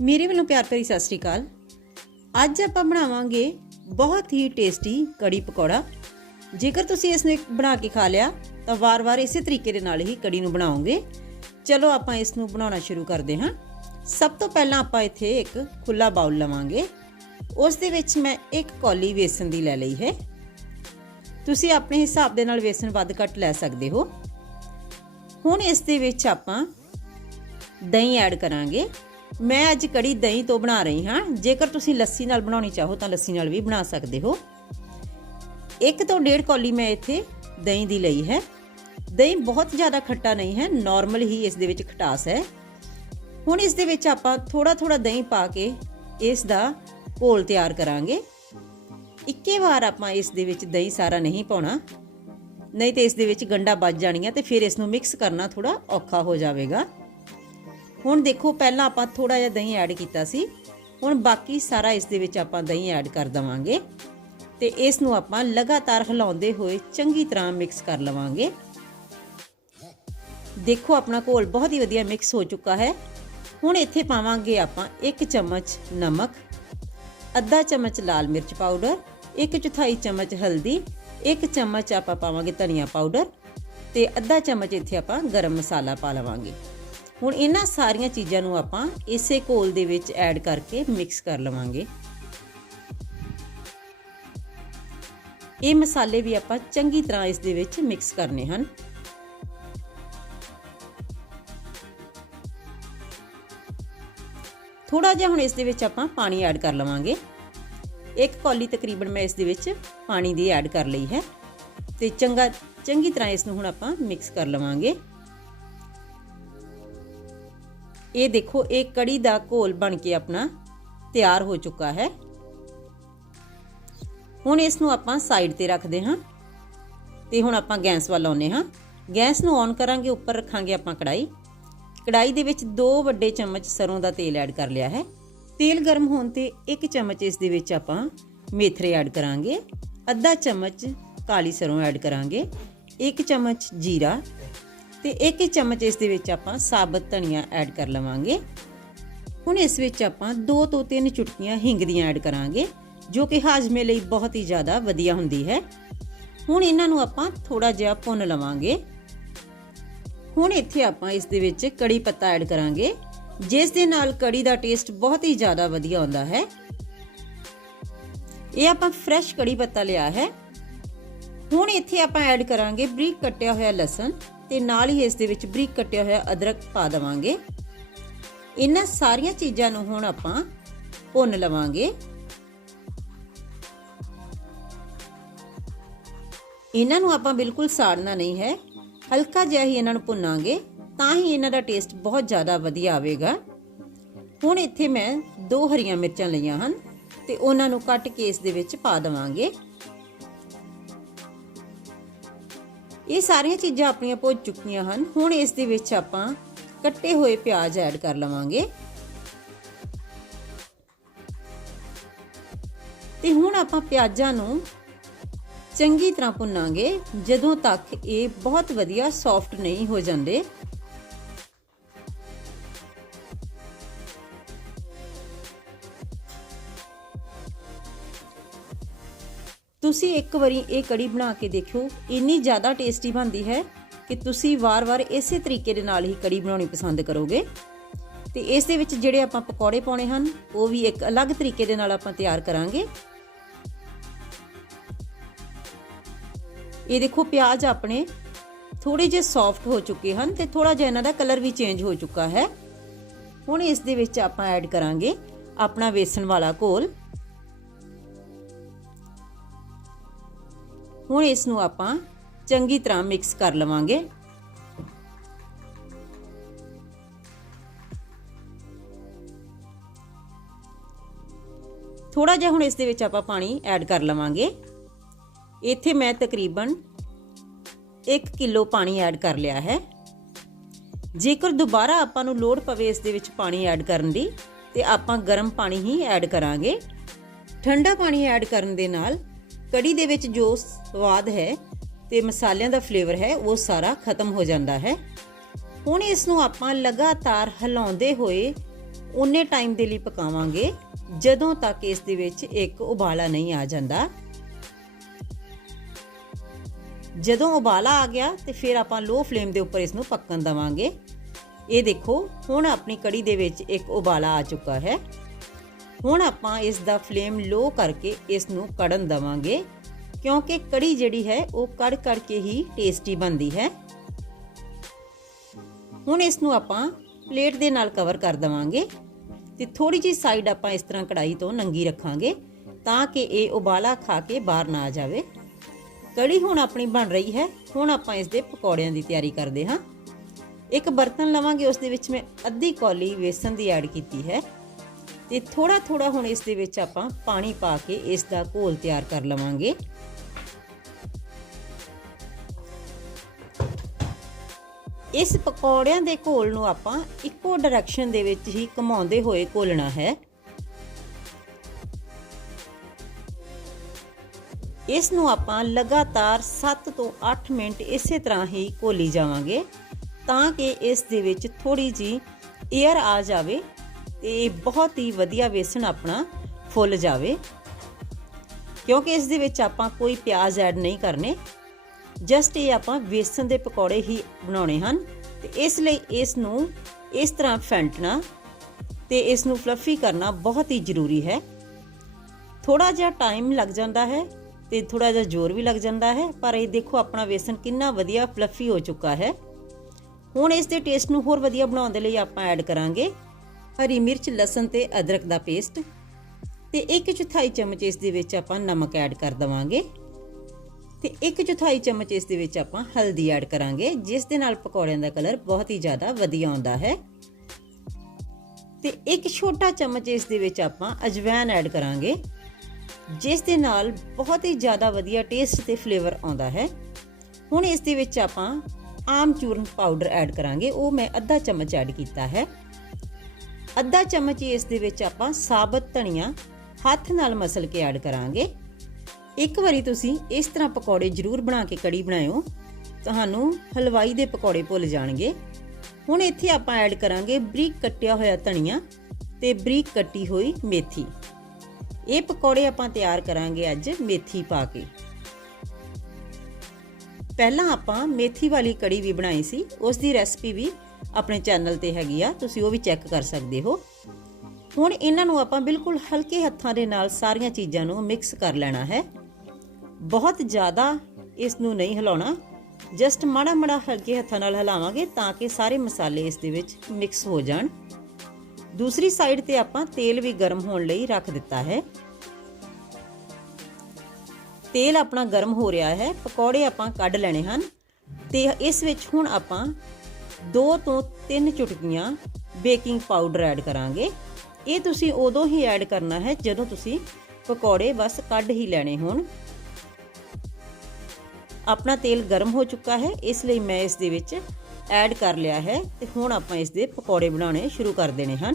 ਮੇਰੇ ਵੱਲੋਂ ਪਿਆਰ ਭਰੀ ਸਤਿ ਸ੍ਰੀ ਅਕਾਲ। ਅੱਜ ਆਪਾਂ ਬਣਾਵਾਂਗੇ ਬਹੁਤ ਹੀ ਟੇਸਟੀ ਕੜੀ ਪਕੌੜਾ। ਜੇਕਰ ਤੁਸੀਂ ਇਸ ਨੂੰ ਬਣਾ ਕੇ ਖਾ ਲਿਆ, ਤਾਂ ਵਾਰ-ਵਾਰ ਇਸੇ ਤਰੀਕੇ ਦੇ ਨਾਲ ਹੀ ਕੜੀ ਨੂੰ ਬਣਾਓਗੇ। ਚਲੋ ਆਪਾਂ ਇਸ ਨੂੰ ਬਣਾਉਣਾ ਸ਼ੁਰੂ ਕਰਦੇ ਹਾਂ। ਸਭ ਤੋਂ ਪਹਿਲਾਂ ਆਪਾਂ ਇੱਥੇ ਇੱਕ ਖੁੱਲਾ ਬਾਉਲ ਲਵਾਂਗੇ। ਉਸ ਦੇ ਵਿੱਚ ਮੈਂ ਇੱਕ ਕੌਲੀ ਵੇਸਣ ਦੀ ਲੈ ਲਈ ਹੈ। ਤੁਸੀਂ ਆਪਣੇ ਹਿਸਾਬ ਦੇ ਨਾਲ ਵੇਸਣ ਵੱਧ ਘੱਟ ਲੈ ਸਕਦੇ ਹੋ। ਹੁਣ ਇਸ ਦੇ ਵਿੱਚ ਆਪਾਂ ਦਹੀਂ ਐਡ ਕਰਾਂਗੇ। ਮੈਂ ਅੱਜ ਕੜੀ ਦਹੀਂ ਤੋਂ ਬਣਾ ਰਹੀ ਹਾਂ। ਜੇਕਰ ਤੁਸੀਂ ਲੱਸੀ ਨਾਲ ਬਣਾਉਣੀ ਚਾਹੋ ਤਾਂ ਲੱਸੀ ਨਾਲ ਵੀ ਬਣਾ ਸਕਦੇ ਹੋ। ਇੱਕ ਤੋਂ ਡੇਢ ਕੌਲੀ ਮੈਂ ਇੱਥੇ ਦਹੀਂ ਦੀ ਲਈ ਹੈ। ਦਹੀਂ ਬਹੁਤ ਜ਼ਿਆਦਾ ਖੱਟਾ ਨਹੀਂ ਹੈ ਨਾਰਮਲ ਹੀ ਇਸ ਦੇ ਵਿੱਚ ਖਟਾਸ ਹੈ। ਹੁਣ ਇਸ ਦੇ ਵਿੱਚ ਆਪਾਂ ਥੋੜਾ ਥੋੜਾ ਦਹੀਂ ਪਾ ਕੇ ਇਸ ਦਾ ਘੋਲ ਤਿਆਰ ਕਰਾਂਗੇ। ਇੱਕੇ ਵਾਰ ਆਪਾਂ ਇਸ ਦੇ ਵਿੱਚ ਦਹੀਂ ਸਾਰਾ ਨਹੀਂ ਪਾਉਣਾ। ਨਹੀਂ ਤੇ ਇਸ ਦੇ ਵਿੱਚ ਗੰਡਾ ਵੱਜ ਜਾਣੀਆਂ ਤੇ ਫਿਰ ਇਸ ਨੂੰ ਮਿਕਸ ਕਰਨਾ ਥੋੜਾ ਔਖਾ ਹੋ ਜਾਵੇਗਾ। ਹੁਣ ਦੇਖੋ, ਪਹਿਲਾਂ ਆਪਾਂ ਥੋੜਾ ਜਿਹਾ ਦਹੀਂ ਐਡ ਕੀਤਾ ਸੀ। ਹੁਣ ਬਾਕੀ ਸਾਰਾ ਇਸ ਦੇ ਵਿੱਚ ਆਪਾਂ ਦਹੀਂ ਐਡ ਕਰ ਦਵਾਂਗੇ। ਤੇ ਇਸ ਨੂੰ ਆਪਾਂ ਲਗਾਤਾਰ ਹਿਲਾਉਂਦੇ ਹੋਏ ਚੰਗੀ ਤਰ੍ਹਾਂ ਮਿਕਸ ਕਰ ਲਵਾਂਗੇ। ਦੇਖੋ, ਆਪਣਾ ਘੋਲ ਬਹੁਤ ਹੀ ਵਧੀਆ ਮਿਕਸ ਹੋ ਚੁੱਕਾ ਹੈ। ਹੁਣ ਇੱਥੇ ਪਾਵਾਂਗੇ ਆਪਾਂ 1 ਚਮਚ ਨਮਕ, ਅੱਧਾ ਚਮਚ ਲਾਲ ਮਿਰਚ ਪਾਊਡਰ 1 ਚੌਥਾਈ ਚਮਚ ਹਲਦੀ 1 ਚਮਚ ਆਪਾਂ ਪਾਵਾਂਗੇ ਧਨੀਆ ਪਾਊਡਰ ਤੇ ਅੱਧਾ ਚਮਚ ਇੱਥੇ ਆਪਾਂ ਗਰਮ ਮਸਾਲਾ ਪਾ ਲਵਾਂਗੇ। ਹੁਣ ਇਹਨਾਂ ਸਾਰੀਆਂ ਚੀਜ਼ਾਂ ਨੂੰ ਆਪਾਂ ਇਸੇ ਘੋਲ ਦੇ ਵਿੱਚ ਐਡ ਕਰਕੇ ਮਿਕਸ ਕਰ ਲਵਾਂਗੇ। ਇਹ ਮਸਾਲੇ ਵੀ ਆਪਾਂ ਚੰਗੀ ਤਰ੍ਹਾਂ ਇਸ ਦੇ ਵਿੱਚ ਮਿਕਸ ਕਰਨੇ ਹਨ। ਥੋੜਾ ਜਿਹਾ ਹੁਣ ਇਸ ਦੇ ਵਿੱਚ ਆਪਾਂ ਪਾਣੀ ਐਡ ਕਰ ਲਵਾਂਗੇ। ਇੱਕ ਕੌਲੀ ਤਕਰੀਬਨ ਮੈਂ ਇਸ ਦੇ ਵਿੱਚ ਪਾਣੀ ਦੀ ਐਡ ਕਰ ਲਈ ਹੈ ਤੇ ਚੰਗਾ ਚੰਗੀ ਤਰ੍ਹਾਂ ਇਸ ਨੂੰ ਹੁਣ ਆਪਾਂ ਮਿਕਸ ਕਰ ਲਵਾਂਗੇ। ਇਹ ਦੇਖੋ, ਇਹ ਕੜੀ ਦਾ ਘੋਲ ਬਣ ਕੇ ਆਪਣਾ ਤਿਆਰ ਹੋ ਚੁੱਕਾ ਹੈ। ਹੁਣ ਇਸ ਨੂੰ ਆਪਾਂ ਸਾਈਡ ਤੇ ਰੱਖਦੇ ਹਾਂ ਤੇ ਹੁਣ ਆਪਾਂ ਗੈਸ ਵੱਲ ਆਉਨੇ ਹਾਂ। ਗੈਸ ਨੂੰ ਔਨ ਕਰਾਂਗੇ, ਉੱਪਰ ਰੱਖਾਂਗੇ ਆਪਾਂ ਕੜਾਈ ਕੜਾਈ ਦੇ ਵਿੱਚ 2 ਵੱਡੇ ਚਮਚ ਸਰੋਂ ਦਾ ਤੇਲ ਐਡ ਕਰ ਲਿਆ ਹੈ। ਤੇਲ ਗਰਮ ਹੋਣ ਤੇ 1 ਚਮਚ ਇਸ ਦੇ ਵਿੱਚ ਆਪਾਂ ਮੇਥਰੇ ਐਡ ਕਰਾਂਗੇ। ਅੱਧਾ ਚਮਚ ਕਾਲੀ ਸਰੋਂ ਐਡ ਕਰਾਂਗੇ। 1 ਚਮਚ ਜੀਰਾ ਤੇ 1 ਚਮਚ ਇਸ ਦੇ ਵਿੱਚ ਆਪਾਂ ਸਾਬਤ ਧਨੀਆ ਐਡ ਕਰ ਲਵਾਂਗੇ। ਹੁਣ ਇਸ ਵਿੱਚ ਆਪਾਂ 2 ਤੋਂ 3 ਚੁਟਕੀਆਂ ਹਿੰਗ ਦੀਆਂ ਐਡ ਕਰਾਂਗੇ, ਜੋ ਕਿ ਹਾਜ਼ਮੇ ਲਈ ਬਹੁਤ ਹੀ ਜ਼ਿਆਦਾ ਵਧੀਆ ਹੁੰਦੀ ਹੈ। ਹੁਣ ਇਹਨਾਂ ਨੂੰ ਆਪਾਂ ਥੋੜਾ ਜਿਹਾ ਭੁੰਨ ਲਵਾਂਗੇ। ਹੁਣ ਇੱਥੇ ਆਪਾਂ ਇਸ ਦੇ ਵਿੱਚ ਕੜੀ ਪੱਤਾ ਐਡ ਕਰਾਂਗੇ, ਜਿਸ ਦੇ ਨਾਲ ਕੜੀ ਦਾ ਟੇਸਟ ਬਹੁਤ ਹੀ ਜ਼ਿਆਦਾ ਵਧੀਆ ਆਉਂਦਾ ਹੈ। ਇਹ ਆਪਾਂ ਫਰੈਸ਼ ਕੜੀ ਪੱਤਾ ਲਿਆ ਹੈ। ਹੁਣ ਇੱਥੇ ਆਪਾਂ ਐਡ ਕਰਾਂਗੇ ਬਰੀਕ ਕੱਟਿਆ ਹੋਇਆ ਲਸਣ। ਤੇ ਨਾਲ ਹੀ ਇਸ ਦੇ ਵਿੱਚ ਬਰੀਕ ਕੱਟਿਆ ਹੋਇਆ ਅਦਰਕ ਪਾ ਦਵਾਂਗੇ। ਇਹਨਾਂ ਸਾਰੀਆਂ ਚੀਜ਼ਾਂ ਨੂੰ ਹੁਣ ਆਪਾਂ ਭੁੰਨ ਲਵਾਂਗੇ। ਇਹਨਾਂ ਨੂੰ ਆਪਾਂ ਬਿਲਕੁਲ ਸਾੜਨਾ ਨਹੀਂ ਹੈ। ਹਲਕਾ ਜਿਹਾ ਹੀ ਇਹਨਾਂ ਨੂੰ ਭੁੰਨਾਂਗੇ, ਤਾਂ ਹੀ ਇਹਨਾਂ ਦਾ ਟੇਸਟ ਬਹੁਤ ਜ਼ਿਆਦਾ ਵਧੀਆ ਆਵੇਗਾ। ਹੁਣ ਇੱਥੇ ਮੈਂ ਦੋ ਹਰੀਆਂ ਮਿਰਚਾਂ ਲਈਆਂ ਹਨ ਤੇ ਉਹਨਾਂ ਨੂੰ ਕੱਟ ਕੇ ਇਸ ਦੇ ਵਿੱਚ ਪਾ ਦਵਾਂਗੇ। ਇਹ ਸਾਰੀਆਂ ਚੀਜ਼ਾਂ ਆਪਣੀਆਂ ਭੁੱਜ ਚੁੱਕੀਆਂ ਹਨ। ਹੁਣ ਇਸ ਦੇ ਵਿੱਚ ਆਪਾਂ ਕੱਟੇ ਹੋਏ ਪਿਆਜ਼ ਐਡ ਕਰ ਲਵਾਂਗੇ। ਤੇ ਹੁਣ ਆਪਾਂ ਪਿਆਜ਼ਾਂ ਨੂੰ ਚੰਗੀ ਤਰ੍ਹਾਂ ਭੁੰਨਾਂਗੇ। ਜਦੋਂ ਤੱਕ ਇਹ ਬਹੁਤ ਵਧੀਆ ਸੌਫਟ ਨਹੀਂ ਹੋ ਜਾਂਦੇ ਤੁਸੀਂ ਇੱਕ ਵਾਰੀ ਇਹ ਕੜੀ ਬਣਾ ਕੇ ਦੇਖਿਓ, ਇੰਨੀ ਜ਼ਿਆਦਾ ਟੇਸਟੀ ਬਣਦੀ ਹੈ ਕਿ ਤੁਸੀਂ ਵਾਰ-ਵਾਰ ਇਸੇ ਤਰੀਕੇ ਦੇ ਨਾਲ ਹੀ ਕੜੀ ਬਣਾਉਣੀ ਪਸੰਦ ਕਰੋਗੇ। ਤੇ ਇਸ ਦੇ ਵਿੱਚ ਜਿਹੜੇ ਆਪਾਂ ਪਕੌੜੇ ਪਾਉਣੇ ਹਨ, ਉਹ ਵੀ ਇੱਕ ਅਲੱਗ ਤਰੀਕੇ ਦੇ ਨਾਲ ਆਪਾਂ ਤਿਆਰ ਕਰਾਂਗੇ। ਇਹ ਦੇਖੋ ਪਿਆਜ਼ ਆਪਣੇ ਥੋੜੇ ਜਿਹੇ ਸੌਫਟ ਹੋ ਚੁੱਕੇ ਹਨ ਤੇ ਥੋੜਾ ਜਿਹਾ ਇਹਨਾਂ ਦਾ ਕਲਰ ਵੀ ਚੇਂਜ ਹੋ ਚੁੱਕਾ ਹੈ। ਹੁਣ ਇਸ ਦੇ ਵਿੱਚ ਆਪਾਂ ਐਡ ਕਰਾਂਗੇ ਆਪਣਾ ਵੇਸਣ ਵਾਲਾ ਘੋਲ। ਹੁਣ ਇਸ ਨੂੰ ਆਪਾਂ ਚੰਗੀ ਤਰ੍ਹਾਂ ਮਿਕਸ ਕਰ ਲਵਾਂਗੇ। ਥੋੜਾ ਜਿਹਾ ਹੁਣ ਇਸ ਦੇ ਵਿੱਚ ਆਪਾਂ ਪਾਣੀ ਐਡ ਕਰ ਲਵਾਂਗੇ। ਇੱਥੇ ਮੈਂ ਤਕਰੀਬਨ 1 ਕਿਲੋ ਪਾਣੀ ਐਡ ਕਰ ਲਿਆ ਹੈ। ਜੇਕਰ ਦੁਬਾਰਾ ਆਪਾਂ ਨੂੰ ਲੋੜ ਪਵੇ ਇਸ ਦੇ ਵਿੱਚ ਪਾਣੀ ਐਡ ਕਰਨ ਦੀ, ਤੇ ਆਪਾਂ ਗਰਮ ਪਾਣੀ ਹੀ ਐਡ ਕਰਾਂਗੇ। ਠੰਡਾ ਪਾਣੀ ਐਡ ਕਰਨ ਦੇ ਨਾਲ ਕੜੀ ਦੇ ਵਿੱਚ ਜੋ ਸਵਾਦ ਹੈ ਤੇ ਮਸਾਲਿਆਂ ਦਾ ਫਲੇਵਰ ਹੈ, ਉਹ ਸਾਰਾ ਖਤਮ ਹੋ ਜਾਂਦਾ ਹੈ। ਹੁਣ ਇਸ ਨੂੰ ਆਪਾਂ ਲਗਾਤਾਰ ਹਿਲਾਉਂਦੇ ਹੋਏ ਉਨੇ ਟਾਈਮ ਦੇ ਲਈ ਪਕਾਵਾਂਗੇ, ਜਦੋਂ ਤੱਕ ਇਸ ਦੇ ਵਿੱਚ ਇੱਕ ਉਬਾਲਾ ਨਹੀਂ ਆ ਜਾਂਦਾ। ਜਦੋਂ ਉਬਾਲਾ ਆ ਗਿਆ ਤੇ ਫਿਰ ਆਪਾਂ ਲੋ ਫਲੇਮ ਦੇ ਉੱਪਰ ਇਸ ਨੂੰ ਪੱਕਣ ਦਵਾਂਗੇ। ਇਹ ਦੇਖੋ, ਹੁਣ ਆਪਣੀ ਕੜੀ ਦੇ ਵਿੱਚ ਇੱਕ ਉਬਾਲਾ ਆ ਚੁੱਕਾ ਹੈ। ਹੁਣ ਆਪਾਂ ਇਸ ਦਾ ਫਲੇਮ ਲੋ ਕਰਕੇ ਇਸ ਨੂੰ ਕੜਨ ਦਵਾਂਗੇ, ਕਿਉਂਕਿ ਕੜੀ ਜਿਹੜੀ ਹੈ ਉਹ ਕੜ ਕੜ ਕੇ ਹੀ ਟੇਸਟੀ ਬਣਦੀ ਹੈ। ਹੁਣ ਇਸ ਨੂੰ ਆਪਾਂ ਪਲੇਟ ਦੇ ਨਾਲ ਕਵਰ ਕਰ ਦਵਾਂਗੇ ਤੇ ਥੋੜੀ ਜਿਹੀ ਸਾਈਡ ਆਪਾਂ ਇਸ ਤਰ੍ਹਾਂ ਕੜਾਈ ਤੋਂ ਨੰਗੀ ਰੱਖਾਂਗੇ ਤਾਂ ਕਿ ਇਹ ਉਬਾਲਾ ਖਾ ਕੇ ਬਾਹਰ ਨਾ ਆ ਜਾਵੇ। ਕੜੀ ਹੁਣ ਆਪਣੀ ਬਣ ਰਹੀ ਹੈ, ਹੁਣ ਆਪਾਂ ਇਸ ਦੇ ਪਕੌੜਿਆਂ ਦੀ ਤਿਆਰੀ ਕਰਦੇ ਹਾਂ। ਇੱਕ ਬਰਤਨ ਲਵਾਂਗੇ, ਉਸ ਦੇ ਵਿੱਚ ਮੈਂ ਅੱਧੀ ਕੌਲੀ ਵੇਸਣ ਦੀ ਐਡ ਕੀਤੀ ਹੈ। ਤੇ ਥੋੜਾ ਥੋੜਾ ਹੁਣ ਇਸ ਦੇ ਵਿੱਚ ਆਪਾਂ ਪਾਣੀ ਪਾ ਕੇ ਇਸ ਦਾ ਘੋਲ ਤਿਆਰ ਕਰ ਲਵਾਂਗੇ। ਇਸ ਪਕੌੜਿਆਂ ਦੇ ਘੋਲ ਨੂੰ ਆਪਾਂ ਇੱਕੋ ਡਾਇਰੈਕਸ਼ਨ ਦੇ ਵਿੱਚ ਹੀ ਘੁਮਾਉਂਦੇ ਹੋਏ ਘੋਲਣਾ ਹੈ। ਇਸ ਨੂੰ ਆਪਾਂ ਲਗਾਤਾਰ 7 ਤੋਂ 8 ਮਿੰਟ ਇਸੇ ਤਰ੍ਹਾਂ ਹੀ ਘੋਲੀ ਜਾਵਾਂਗੇ ਤਾਂ ਕਿ ਇਸ ਦੇ ਵਿੱਚ ਥੋੜੀ ਜੀ 에ਅਰ ਆ ਜਾਵੇ ਤੇ ਬਹੁਤ ਹੀ ਵਧੀਆ ਵੇਸਣ ਆਪਣਾ ਫੁੱਲ ਜਾਵੇ। ਕਿਉਂਕਿ ਇਸ ਦੇ ਵਿੱਚ ਆਪਾਂ ਕੋਈ ਪਿਆਜ਼ ਐਡ ਨਹੀਂ ਕਰਨੇ। ਜਸਟ ਇਹ ਆਪਾਂ ਵੇਸਣ ਦੇ ਪਕੌੜੇ ਹੀ ਬਣਾਉਣੇ ਹਨ ਤੇ ਇਸ ਲਈ ਇਸ ਨੂੰ ਇਸ ਤਰ੍ਹਾਂ ਫੈਂਟਣਾ ਤੇ ਇਸ ਨੂੰ ਫਲਫੀ ਕਰਨਾ ਬਹੁਤ ਹੀ ਜ਼ਰੂਰੀ ਹੈ। ਥੋੜਾ ਜਿਹਾ ਟਾਈਮ ਲੱਗ ਜਾਂਦਾ ਹੈ ਤੇ ਥੋੜਾ ਜਿਹਾ ਜ਼ੋਰ ਵੀ ਲੱਗ ਜਾਂਦਾ ਹੈ, ਪਰ ਇਹ ਦੇਖੋ ਆਪਣਾ ਵੇਸਣ ਕਿੰਨਾ ਵਧੀਆ ਫਲਫੀ ਹੋ ਚੁੱਕਾ ਹੈ। ਹੁਣ ਇਸ ਦੇ ਟੇਸਟ ਨੂੰ ਹੋਰ ਵਧੀਆ ਬਣਾਉਣ ਦੇ ਲਈ ਆਪਾਂ ਐਡ ਕਰਾਂਗੇ। ਹਰੀ ਮਿਰਚ, ਲਸਣ ਤੇ ਅਦਰਕ ਦਾ ਪੇਸਟ ਤੇ ਇੱਕ ਚੌਥਾਈ ਚਮਚ ਇਸ ਦੇ ਵਿੱਚ ਆਪਾਂ ਨਮਕ ਐਡ ਕਰ ਦਵਾਂਗੇ ਤੇ ਇੱਕ ਚੌਥਾਈ ਚਮਚ ਇਸ ਦੇ ਵਿੱਚ ਆਪਾਂ ਹਲਦੀ ਐਡ ਕਰਾਂਗੇ, ਜਿਸ ਦੇ ਨਾਲ ਪਕੌੜਿਆਂ ਦਾ ਕਲਰ ਬਹੁਤ ਹੀ ਜ਼ਿਆਦਾ ਵਧੀਆ ਆਉਂਦਾ ਹੈ। ਤੇ ਇੱਕ ਛੋਟਾ ਚਮਚ ਇਸ ਦੇ ਵਿੱਚ ਆਪਾਂ ਅਜਵਾਇਣ ਐਡ ਕਰਾਂਗੇ, ਜਿਸ ਦੇ ਨਾਲ ਬਹੁਤ ਹੀ ਜ਼ਿਆਦਾ ਵਧੀਆ ਟੇਸਟ ਤੇ ਫਲੇਵਰ ਆਉਂਦਾ ਹੈ। ਹੁਣ ਇਸ ਦੇ ਵਿੱਚ ਆਪਾਂ ਆਮ ਚੂਰਨ ਪਾਊਡਰ ਐਡ ਕਰਾਂਗੇ, ਉਹ ਮੈਂ ਅੱਧਾ ਚਮਚ ਐਡ ਕੀਤਾ ਹੈ। ਅੱਧਾ ਚਮਚ ਇਸ ਦੇ ਵਿੱਚ ਆਪਾਂ ਸਾਬਤ ਧਨੀਆ ਹੱਥ ਨਾਲ ਮਸਲ ਕੇ ਐਡ ਕਰਾਂਗੇ। ਇੱਕ ਵਾਰੀ ਤੁਸੀਂ ਇਸ ਤਰ੍ਹਾਂ ਪਕੌੜੇ ਜ਼ਰੂਰ ਬਣਾ ਕੇ ਕੜੀ ਬਣਾਇਓ। ਤੁਹਾਨੂੰ ਹਲਵਾਈ ਦੇ ਪਕੌੜੇ ਭੁੱਲ ਜਾਣਗੇ। ਹੁਣ ਇੱਥੇ ਆਪਾਂ ਐਡ ਕਰਾਂਗੇ ਬਰੀਕ ਕੱਟਿਆ ਹੋਇਆ ਧਨੀਆ ਤੇ ਬਰੀਕ ਕੱਟੀ ਹੋਈ ਮੇਥੀ। ਇਹ ਪਕੌੜੇ ਆਪਾਂ ਤਿਆਰ ਕਰਾਂਗੇ ਅੱਜ ਮੇਥੀ ਪਾ ਕੇ। ਪਹਿਲਾਂ ਆਪਾਂ ਮੇਥੀ ਵਾਲੀ ਕੜੀ ਵੀ ਬਣਾਈ ਸੀ, ਉਸ ਦੀ ਰੈਸਪੀ ਵੀ ਆਪਣੇ ਚੈਨਲ ਤੇ ਹੈਗੀ ਆ, ਤੁਸੀਂ ਉਹ ਵੀ ਚੈੱਕ ਕਰ ਸਕਦੇ ਹੋ। ਹੁਣ ਇਹਨਾਂ ਨੂੰ ਆਪਾਂ ਬਿਲਕੁਲ ਹਲਕੇ ਹੱਥਾਂ ਦੇ ਨਾਲ ਸਾਰੀਆਂ ਚੀਜ਼ਾਂ ਨੂੰ ਮਿਕਸ ਕਰ ਲੈਣਾ ਹੈ। ਬਹੁਤ ਜ਼ਿਆਦਾ ਇਸ ਨੂੰ ਨਹੀਂ ਹਿਲਾਉਣਾ। ਜਸਟ ਮਾੜਾ ਮਾੜਾ ਹਲਕੇ ਹੱਥਾਂ ਨਾਲ ਹਿਲਾਵਾਂਗੇ ਤਾਂ ਕਿ ਸਾਰੇ ਮਸਾਲੇ ਇਸ ਦੇ ਵਿੱਚ ਮਿਕਸ ਹੋ ਜਾਣ। ਦੂਸਰੀ ਸਾਈਡ ਤੇ ਆਪਾਂ ਤੇਲ ਵੀ ਗਰਮ ਹੋਣ ਲਈ ਰੱਖ ਦਿੱਤਾ ਹੈ। ਤੇਲ ਆਪਣਾ ਗਰਮ ਹੋ ਰਿਹਾ ਹੈ। ਪਕੌੜੇ ਆਪਾਂ ਕੱਢ ਲੈਣੇ ਹਨ। ਤੇ ਇਸ ਵਿੱਚ ਹੁਣ ਆਪਾਂ 2 ਤੋਂ 3 ਚੁਟਕੀਆਂ ਬੇਕਿੰਗ ਪਾਊਡਰ ਐਡ ਕਰਾਂਗੇ। ਇਹ ਤੁਸੀਂ ਉਦੋਂ ਹੀ ਐਡ ਕਰਨਾ ਹੈ ਜਦੋਂ ਤੁਸੀਂ ਪਕੌੜੇ ਬਸ ਕੱਢ ਹੀ ਲੈਣੇ ਹੋਣ। ਆਪਣਾ ਤੇਲ ਗਰਮ ਹੋ ਚੁੱਕਾ ਹੈ, ਇਸ ਲਈ ਮੈਂ ਇਸ ਦੇ ਵਿੱਚ ਐਡ ਕਰ ਲਿਆ ਹੈ ਤੇ ਹੁਣ ਆਪਾਂ ਇਸ ਦੇ ਪਕੌੜੇ ਬਣਾਉਣੇ ਸ਼ੁਰੂ ਕਰ ਦੇਣੇ ਹਨ।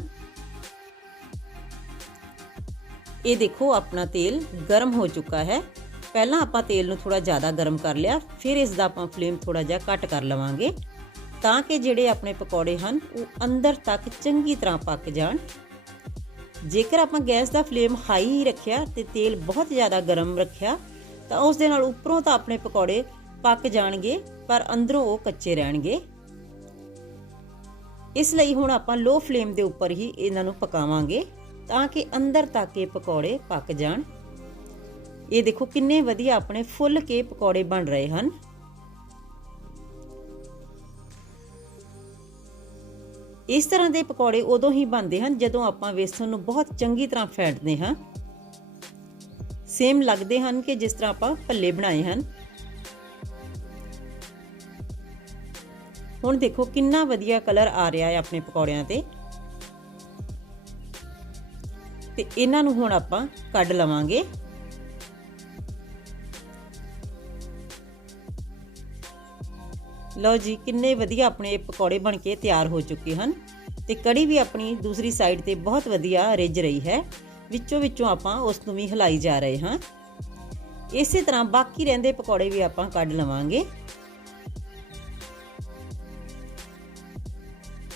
ਇਹ ਦੇਖੋ ਆਪਣਾ ਤੇਲ ਗਰਮ ਹੋ ਚੁੱਕਾ ਹੈ। ਪਹਿਲਾਂ ਆਪਾਂ ਤੇਲ ਨੂੰ ਥੋੜਾ ਜ਼ਿਆਦਾ ਗਰਮ ਕਰ ਲਿਆ, ਫਿਰ ਇਸ ਦਾ ਆਪਾਂ ਫਲੇਮ ਥੋੜਾ ਜਿਹਾ ਘੱਟ ਕਰ ਲਵਾਂਗੇ। ਤਾਂ ਕਿ ਜਿਹੜੇ ਆਪਣੇ ਪਕੌੜੇ ਹਨ, ਉਹ ਅੰਦਰ ਤੱਕ ਚੰਗੀ ਤਰ੍ਹਾਂ ਪੱਕ ਜਾਣ। ਜੇਕਰ ਆਪਾਂ ਗੈਸ ਦਾ ਫਲੇਮ ਹਾਈ ਹੀ ਰੱਖਿਆ ਤੇ ਤੇਲ ਬਹੁਤ ਜ਼ਿਆਦਾ ਗਰਮ ਰੱਖਿਆ, ਤਾਂ ਉਸ ਦੇ ਨਾਲ ਉੱਪਰੋਂ ਤਾਂ ਆਪਣੇ ਪਕੌੜੇ ਪੱਕ ਜਾਣਗੇ, ਪਰ ਅੰਦਰੋਂ ਉਹ ਕੱਚੇ ਰਹਿਣਗੇ। ਇਸ ਲਈ ਹੁਣ ਆਪਾਂ ਲੋ ਫਲੇਮ ਦੇ ਉੱਪਰ ਹੀ ਇਹਨਾਂ ਨੂੰ ਪਕਾਵਾਂਗੇ, ਤਾਂ ਕਿ ਅੰਦਰ ਤੱਕ ਇਹ ਪਕੌੜੇ ਪੱਕ ਜਾਣ। ਇਹ ਦੇਖੋ ਕਿੰਨੇ ਵਧੀਆ ਆਪਣੇ ਫੁੱਲ ਕੇ ਪਕੌੜੇ ਬਣ ਰਹੇ ਹਨ। ਇਸ ਤਰ੍ਹਾਂ ਦੇ ਪਕੌੜੇ ਉਦੋਂ ਹੀ ਬਣਦੇ ਹਨ ਜਦੋਂ ਆਪਾਂ ਵੇਸਣ ਨੂੰ ਬਹੁਤ ਚੰਗੀ ਤਰ੍ਹਾਂ ਫੈਂਟਦੇ ਹਾਂ। ਸੇਮ ਲੱਗਦੇ ਹਨ ਕਿ ਜਿਸ ਤਰ੍ਹਾਂ ਆਪਾਂ ਭੱਲੇ ਬਣਾਏ ਹਨ। ਹੁਣ ਦੇਖੋ ਕਿੰਨਾ ਵਧੀਆ ਕਲਰ ਆ ਰਿਹਾ ਹੈ ਆਪਣੇ ਪਕੌੜਿਆਂ ਤੇ। ਤੇ ਇਹਨਾਂ ਨੂੰ ਹੁਣ ਆਪਾਂ ਕੱਢ ਲਵਾਂਗੇ। ਲਓ ਜੀ, ਕਿੰਨੇ ਵਧੀਆ ਆਪਣੇ ਪਕੌੜੇ ਬਣ ਕੇ ਤਿਆਰ ਹੋ ਚੁੱਕੇ ਹਨ। ਤੇ ਕੜੀ ਵੀ ਆਪਣੀ ਦੂਸਰੀ ਸਾਈਡ ਤੇ ਬਹੁਤ ਵਧੀਆ ਰਿੱਝ ਰਹੀ ਹੈ। ਵਿੱਚੋਂ ਵਿੱਚੋਂ ਆਪਾਂ ਉਸ ਨੂੰ ਵੀ ਹਿਲਾਈ ਜਾ ਰਹੇ ਹਾਂ। ਇਸੇ ਤਰ੍ਹਾਂ ਬਾਕੀ ਰਹਿੰਦੇ ਪਕੌੜੇ ਵੀ ਆਪਾਂ ਕੱਢ ਲਵਾਂਗੇ।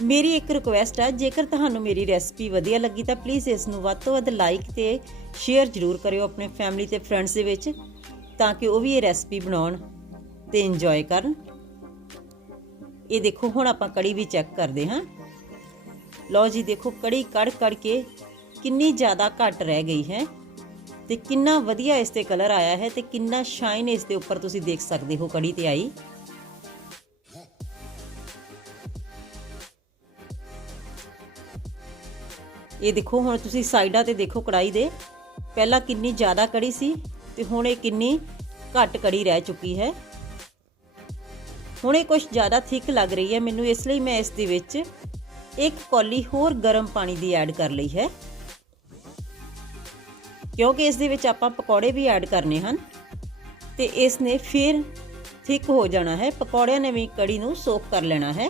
ਮੇਰੀ ਇੱਕ ਰਿਕੁਐਸਟ ਹੈ ਜੇਕਰ ਤੁਹਾਨੂੰ ਮੇਰੀ ਰੈਸਪੀ ਵਧੀਆ ਲੱਗੀ ਤਾਂ ਪਲੀਜ਼ ਇਸ ਨੂੰ ਵੱਧ ਤੋਂ ਵੱਧ ਲਾਈਕ ਤੇ ਸ਼ੇਅਰ ਜ਼ਰੂਰ ਕਰਿਓ ਆਪਣੇ ਫੈਮਿਲੀ ਤੇ ਫਰੈਂਡਸ ਦੇ ਵਿੱਚ, ਤਾਂ ਕਿ ਉਹ ਵੀ ਇਹ ਰੈਸਪੀ ਬਣਾਉਣ ਤੇ ਇੰਜੋਏ ਕਰਨ। ਇਹ ਦੇਖੋ, ਹੁਣ ਆਪਾਂ ਕੜੀ ਵੀ ਚੈੱਕ ਕਰਦੇ ਹਾਂ। ਲਓ ਜੀ, ਦੇਖੋ, ਕੜੀ ਕੜ ਕੜ ਕੇ ਕਿੰਨੀ ਜ਼ਿਆਦਾ ਘੱਟ ਰਹਿ ਗਈ ਹੈ ਤੇ ਕਿੰਨਾ ਵਧੀਆ ਇਸ ਤੇ ਕਲਰ ਆਇਆ ਹੈ ਤੇ ਕਿੰਨਾ ਸ਼ਾਈਨ ਇਸ ਦੇ ਉੱਪਰ ਤੁਸੀਂ ਦੇਖ ਸਕਦੇ ਹੋ ਕੜੀ ਤੇ ਆਈ। ਇਹ ਦੇਖੋ, ਹੁਣ ਤੁਸੀਂ ਸਾਈਡਾਂ ਤੇ ਦੇਖੋ ਕੜਾਈ ਦੇ। ਪਹਿਲਾਂ ਕਿੰਨੀ ਜ਼ਿਆਦਾ ਕੜੀ ਸੀ ਤੇ ਹੁਣ ਇਹ ਕਿੰਨੀ ਘੱਟ ਕੜੀ ਰਹਿ ਚੁੱਕੀ ਹੈ। ਹੁਣ ਇਹ ਕੁਝ ਜ਼ਿਆਦਾ ਥਿਕ ਲੱਗ ਰਹੀ ਹੈ ਮੈਨੂੰ, ਇਸ ਲਈ ਮੈਂ ਇਸ ਦੇ ਵਿੱਚ ਇੱਕ ਕੌਲੀ ਹੋਰ ਗਰਮ ਪਾਣੀ ਦੀ ਐਡ ਕਰ ਲਈ ਹੈ। ਕਿਉਂਕਿ ਇਸ ਦੇ ਵਿੱਚ ਆਪਾਂ ਪਕੌੜੇ ਵੀ ਐਡ ਕਰਨੇ ਹਨ ਤੇ ਇਸ ਨੇ ਫਿਰ ਥਿਕ ਹੋ ਜਾਣਾ ਹੈ। ਪਕੌੜਿਆਂ ਨੇ ਵੀ ਕੜੀ ਨੂੰ ਸੋਕ ਕਰ ਲੈਣਾ ਹੈ।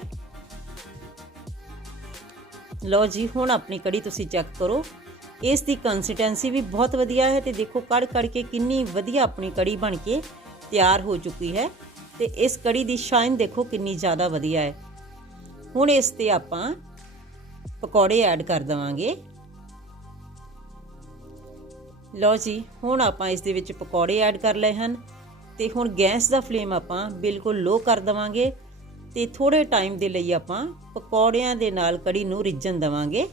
ਲਓ ਜੀ, ਹੁਣ ਆਪਣੀ ਕੜੀ ਤੁਸੀਂ ਚੈੱਕ ਕਰੋ। ਇਸ ਦੀ ਕੰਸਿਸਟੈਂਸੀ ਵੀ ਬਹੁਤ ਵਧੀਆ ਹੈ ਤੇ ਦੇਖੋ ਕੜ ਕੜ ਕੇ ਕਿੰਨੀ ਵਧੀਆ ਆਪਣੀ ਕੜੀ ਬਣ ਕੇ ਤਿਆਰ ਹੋ ਚੁੱਕੀ ਹੈ। ਤੇ ਇਸ ਕੜੀ ਦੀ ਸ਼ਾਈਨ ਦੇਖੋ ਕਿੰਨੀ ਜ਼ਿਆਦਾ ਵਧੀਆ ਹੈ। ਹੁਣ ਇਸ ਤੇ ਆਪਾਂ ਪਕੌੜੇ ਐਡ ਕਰ ਦਵਾਂਗੇ। ਲਓ ਜੀ, ਹੁਣ ਆਪਾਂ ਇਸ ਦੇ ਵਿੱਚ ਪਕੌੜੇ ਐਡ ਕਰ ਲਏ ਹਨ ਤੇ ਹੁਣ ਗੈਸ ਦਾ ਫਲੇਮ ਆਪਾਂ ਬਿਲਕੁਲ ਲੋ ਕਰ ਦਵਾਂਗੇ ਤੇ ਥੋੜੇ ਟਾਈਮ ਦੇ ਲਈ ਆਪਾਂ ਪਕੌੜਿਆਂ ਦੇ ਨਾਲ ਕੜੀ ਨੂੰ ਰਿੱਝਣ ਦਵਾਂਗੇ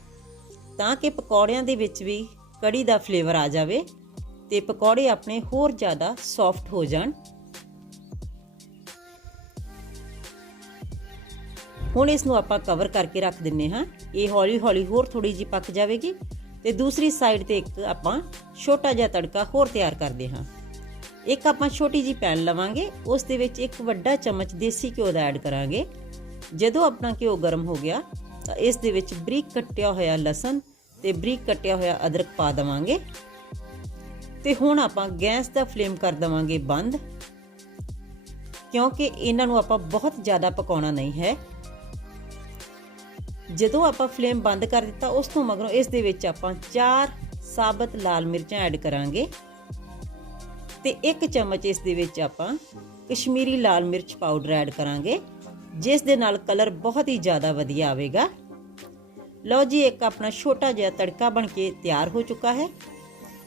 ਤਾਂ ਕਿ ਪਕੌੜਿਆਂ ਦੇ ਵਿੱਚ ਵੀ ਕੜੀ ਦਾ ਫਲੇਵਰ ਆ ਜਾਵੇ ਤੇ ਪਕੌੜੇ ਆਪਣੇ ਹੋਰ ਜ਼ਿਆਦਾ ਸੌਫਟ ਹੋ ਜਾਣ। ਹੁਣ ਇਸ ਨੂੰ ਆਪਾਂ ਕਵਰ ਕਰਕੇ ਰੱਖ ਦਿੰਨੇ ਹਾਂ। ਇਹ ਹੌਲੀ ਹੌਲੀ ਹੋਰ ਥੋੜੀ ਜੀ ਪੱਕ ਜਾਵੇਗੀ ਤੇ ਦੂਸਰੀ ਸਾਈਡ ਤੇ ਇੱਕ ਆਪਾਂ ਛੋਟਾ ਜਿਹਾ ਤੜਕਾ ਹੋਰ ਤਿਆਰ ਕਰਦੇ ਹਾਂ। ਇੱਕ ਆਪਾਂ ਛੋਟੀ ਜੀ ਪੈਨ ਲਵਾਂਗੇ, ਉਸ ਦੇ ਵਿੱਚ ਇੱਕ ਵੱਡਾ ਚਮਚ ਦੇਸੀ ਘਿਓ ਦਾ ਐਡ ਕਰਾਂਗੇ। ਜਦੋਂ ਆਪਣਾ ਘਿਓ ਗਰਮ ਹੋ ਗਿਆ, ਤਾਂ ਇਸ ਦੇ ਵਿੱਚ ਬਰੀਕ ਕੱਟਿਆ ਹੋਇਆ ਲਸਣ ਤੇ ਬਰੀਕ ਕੱਟਿਆ ਹੋਇਆ ਅਦਰਕ ਪਾ ਦਵਾਂਗੇ। ਤੇ ਹੁਣ ਆਪਾਂ ਗੈਸ ਦਾ ਫਲੇਮ ਕਰ ਦਵਾਂਗੇ ਬੰਦ, ਕਿਉਂਕਿ ਇਹਨਾਂ ਨੂੰ ਆਪਾਂ ਬਹੁਤ ਜ਼ਿਆਦਾ ਪਕਾਉਣਾ ਨਹੀਂ ਹੈ। ਜਦੋਂ ਆਪਾਂ ਫਲੇਮ ਬੰਦ ਕਰ ਦਿੱਤਾ, ਉਸ ਤੋਂ ਮਗਰੋਂ ਇਸ ਦੇ ਵਿੱਚ ਆਪਾਂ 4 ਸਾਬਤ ਲਾਲ ਮਿਰਚਾਂ ਐਡ ਕਰਾਂਗੇ। ਤੇ ਇੱਕ ਚਮਚ ਇਸ ਦੇ ਵਿੱਚ ਆਪਾਂ ਕਸ਼ਮੀਰੀ ਲਾਲ ਮਿਰਚ ਪਾਊਡਰ ਐਡ ਕਰਾਂਗੇ, ਜਿਸ ਦੇ ਨਾਲ ਕਲਰ ਬਹੁਤ ਹੀ ਜ਼ਿਆਦਾ ਵਧੀਆ ਆਵੇਗਾ। ਲਓ ਜੀ, ਇੱਕ ਆਪਣਾ ਛੋਟਾ ਜਿਹਾ ਤੜਕਾ ਬਣ ਕੇ ਤਿਆਰ ਹੋ ਚੁੱਕਾ ਹੈ।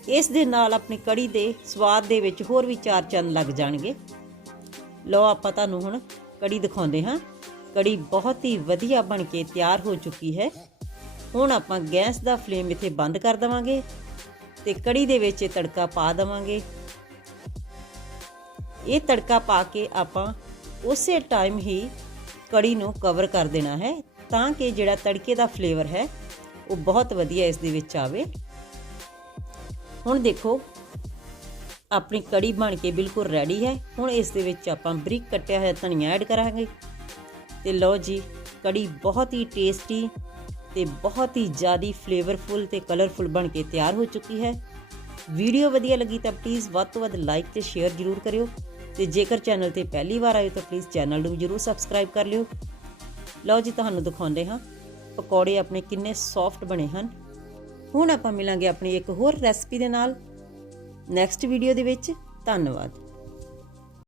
ਇਸ ਦੇ ਨਾਲ ਆਪਣੀ ਕੜੀ ਦੇ ਸਵਾਦ ਦੇ ਵਿੱਚ ਹੋਰ ਵੀ ਚਾਰ ਚੰਨ ਲੱਗ ਜਾਣਗੇ। ਲਓ, ਆਪਾਂ ਤੁਹਾਨੂੰ ਹੁਣ ਕੜੀ ਦਿਖਾਉਂਦੇ ਹਾਂ। ਕੜੀ ਬਹੁਤ ਹੀ ਵਧੀਆ ਬਣ ਕੇ ਤਿਆਰ ਹੋ ਚੁੱਕੀ ਹੈ। ਹੁਣ ਆਪਾਂ ਗੈਸ ਦਾ ਫਲੇਮ ਇੱਥੇ ਬੰਦ ਕਰ ਦਵਾਂਗੇ ਤੇ ਕੜੀ ਦੇ ਵਿੱਚ ਇਹ ਤੜਕਾ ਪਾ ਦਵਾਂਗੇ। ਇਹ ਤੜਕਾ ਪਾ ਕੇ ਆਪਾਂ ਉਸੇ ਟਾਈਮ ਹੀ ਕੜੀ ਨੂੰ ਕਵਰ ਕਰ ਦੇਣਾ ਹੈ ਤਾਂ ਕਿ ਜਿਹੜਾ ਤੜਕੇ ਦਾ ਫਲੇਵਰ ਹੈ ਉਹ ਬਹੁਤ ਵਧੀਆ ਇਸ ਦੇ ਵਿੱਚ ਆਵੇ। ਹੁਣ ਦੇਖੋ, ਆਪਣੀ ਕੜੀ ਬਣ ਕੇ ਬਿਲਕੁਲ ਰੈਡੀ ਹੈ। ਹੁਣ ਇਸ ਦੇ ਵਿੱਚ ਆਪਾਂ ਬਰੀਕ ਕੱਟਿਆ ਹੋਇਆ ਧਨੀਆ ਐਡ ਕਰਾਂਗੇ। ਤੇ ਲਓ ਜੀ, ਕੜੀ ਬਹੁਤ ਹੀ ਟੇਸਟੀ ਤੇ ਬਹੁਤ ਹੀ ਜ਼ਿਆਦੀ ਫਲੇਵਰਫੁਲ ਤੇ ਕਲਰਫੁਲ ਬਣ ਕੇ ਤਿਆਰ ਹੋ ਚੁੱਕੀ ਹੈ। ਵੀਡੀਓ ਵਧੀਆ ਲੱਗੀ ਤਾਂ ਪਲੀਜ਼ ਵੱਧ ਤੋਂ ਵੱਧ ਲਾਈਕ ਤੇ ਸ਼ੇਅਰ ਜ਼ਰੂਰ ਕਰਿਓ ਤੇ ਜੇਕਰ ਚੈਨਲ ਤੇ ਪਹਿਲੀ ਵਾਰ ਆਏ ਤਾਂ ਪਲੀਜ਼ ਚੈਨਲ ਨੂੰ ਜ਼ਰੂਰ ਸਬਸਕ੍ਰਾਈਬ ਕਰ ਲਿਓ। ਲਓ ਜੀ, ਤੁਹਾਨੂੰ ਦਿਖਾਉਂਦੇ ਹਾਂ ਪਕੌੜੇ ਆਪਣੇ ਕਿੰਨੇ ਸੌਫਟ ਬਣੇ ਹਨ। ਹੁਣ ਆਪਾਂ ਮਿਲਾਂਗੇ ਆਪਣੀ ਇੱਕ ਹੋਰ ਰੈਸਪੀ ਦੇ ਨਾਲ। ਨੈਕਸਟ ਵੀਡੀਓ ਦੇ ਵਿੱਚ, ਧੰਨਵਾਦ।